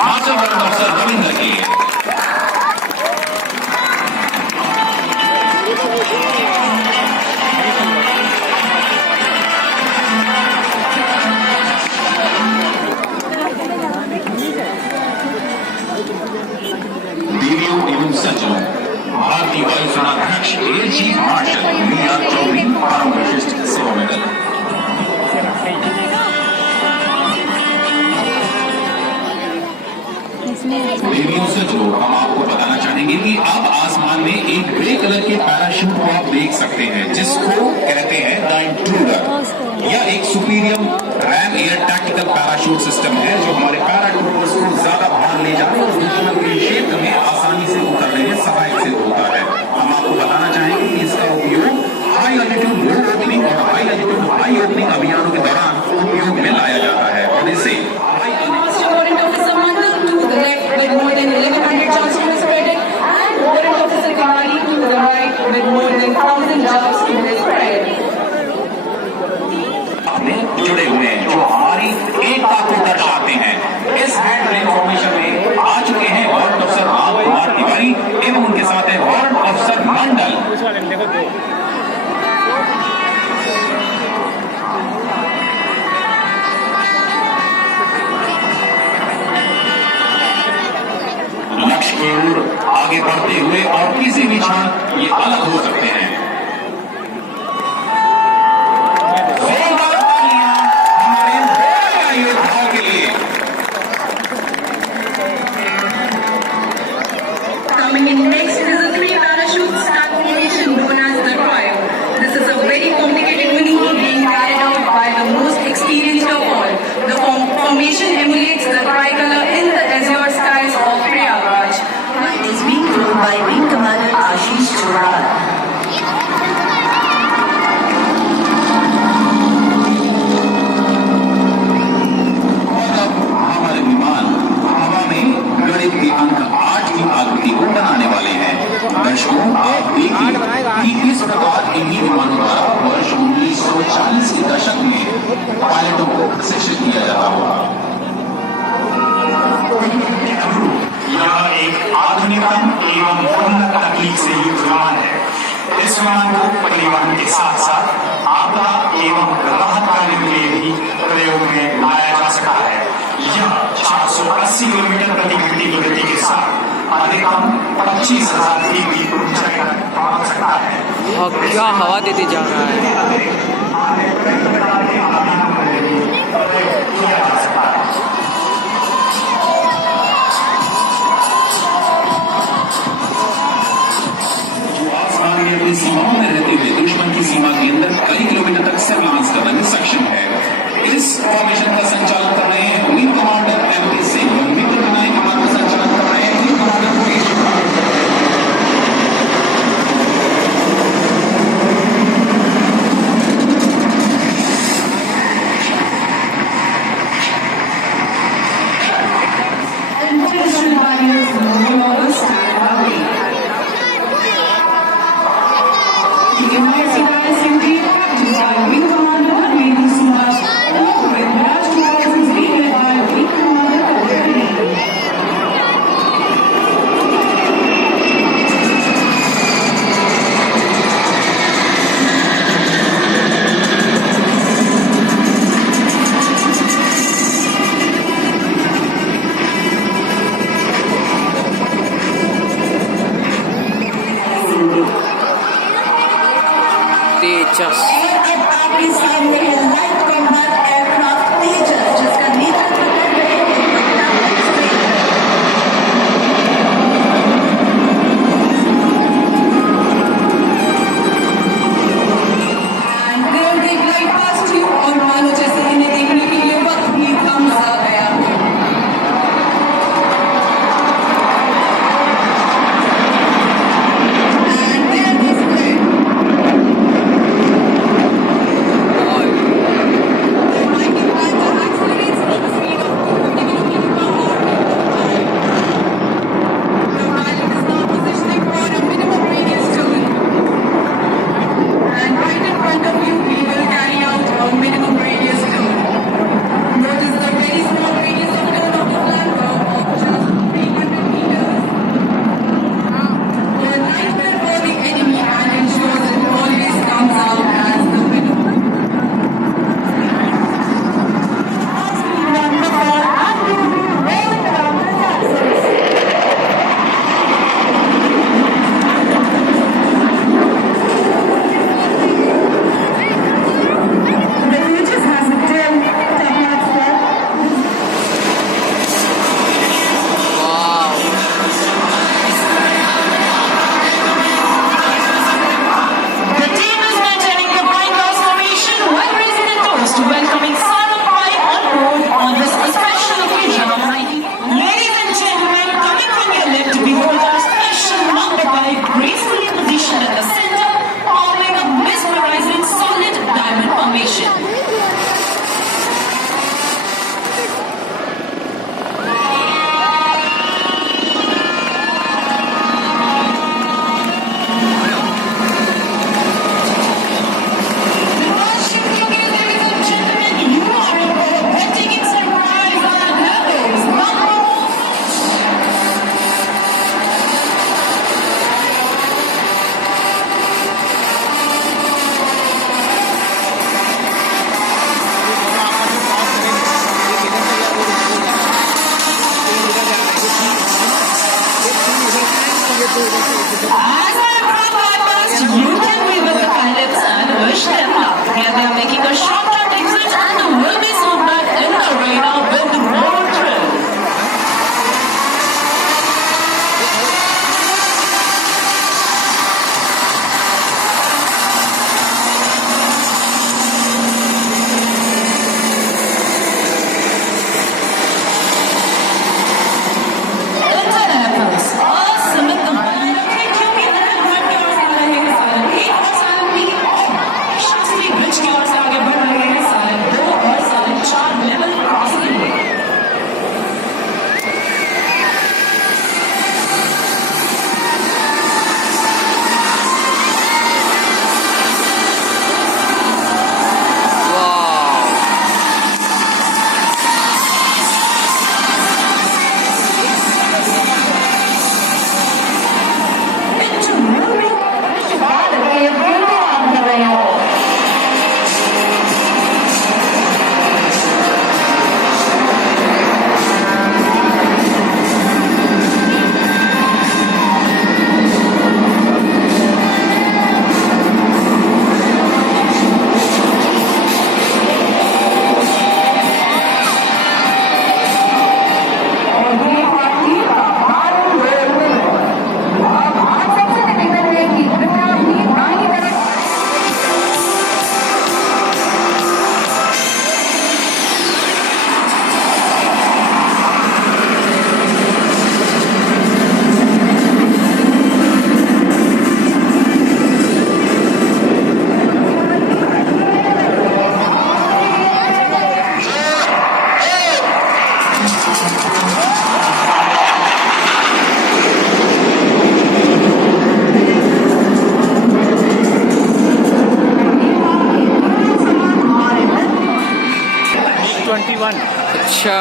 Master warrant officer Ravindra के लिए। देवियों एवं सज्जनों, भारतीय वायुसेना अध्यक्ष air chief marshal V R Chaudhari परम विशिष्ट सेवा मेडल। देवियों सज्जनों, हम आपको बताना चाहेंगे कि अब आसमान में एक ग्रे कलर के पैराशूट को आप देख सकते हैं, जिसको कहते हैं द इंट्रूडर। यह एक superior RAM air tactical parachute system है जो हमारे पैराट्रूपर्स को ज्यादा भार ले जाने और दुश्मन के क्षेत्र में आसानी से उतरने में सहायक सिद्ध होता है। हम आपको बताना चाहेंगे कि इसका उपयोग हाई एल्टीट्यूड लो ओपनिंग और हाई एल्टीट्यूड हाई ओपनिंग अभियानों के दौरान उपयोग में लाया जाता है और इससे with more than 1100 charges spreading and warrant officer Kamali to the right with more than 1000 jobs to his credit. जुड़े हुए हैं जो हमारी एकता को दर्शाते हैं। इस हैंड इन्फॉर्मेशन में आ चुके हैं वारंट ऑफिसर राम कुमार तिवारी एवं उनके साथ है वारंट ऑफिसर मंडल। लक्ष्य की ओर आगे बढ़ते हुए और किसी भी क्षण ये अलग हो सकते हैं। हमारे योद्धाओं के लिए। Coming in next is a 3 parachute start formation known as the Trial. This is a very complicated maneuver being carried out by the most experienced of all. The formation emulates the tricolor in the azure skies of Prayagraj. It is being flown by Wing Commander Ashish Chorad. हमारे विमान हवा में गणित के अंक 8 की आकृति को बनाने वाले हैं। दर्शकों, आप देखिए कि किस प्रकार इन्हीं विमानों द्वारा वर्ष 1940 के दशक में पायलटों को प्रशिक्षित किया जाता होगा। यह एक आधुनिकतम एवं उन्नत तकनीक से युक्त विमान है। इस विमान को परिवहन के साथ साथ आपदा एवं राहत कार्यों के लिए भी प्रयोग में लाया जा सकता है। यह 480 किलोमीटर प्रति घंटे की गति के साथ अधिकतम 25,000 फीट की ऊंचाई तक पहुंच सकता है। क्या हवा देते जा रहा है। अपनी सीमाओं में रहते हुए दुश्मन की सीमा के अंदर कई किलोमीटर तक सर्विलांस करने में सक्षम है। इस फॉर्मेशन का संचालन कर रहे हैं विंग कमांडर एमपी सिंह, मित्र बनाए के मार्ग संचालन कर रहे हैं विंग कमांडर 21। अच्छा